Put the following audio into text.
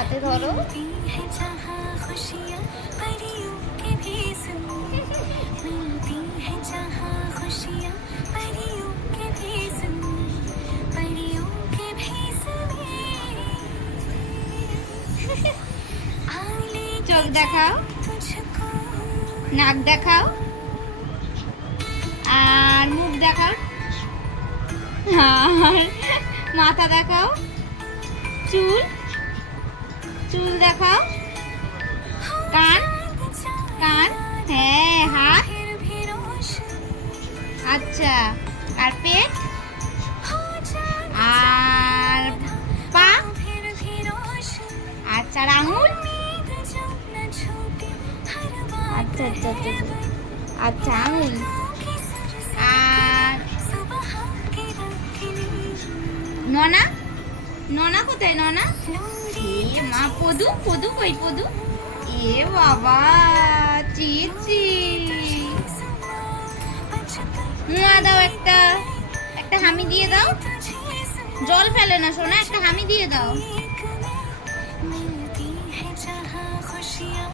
হাতে ধরো। চোখ দেখাও, নাক দেখাও, আর মুখ দেখাও, আর মাথা দেখাও, চুল চুল দেখাও, কান কান, হ্যাঁ হাত, আচ্ছা, আর পেট, আর পা, আর 4 আঙুল, আচ্ছা আচ্ছা আচ্ছা আচ্ছা আঙুল, আর ননা, ননা কোথায় ননা? এ মা, পদু পদু কই পদু? এ বাবা, চিচি, মুয়া দাও, একটা একটা হামি দিয়ে দাও। জল ফেলে না সোনা, একটা হামি দিয়ে দাও।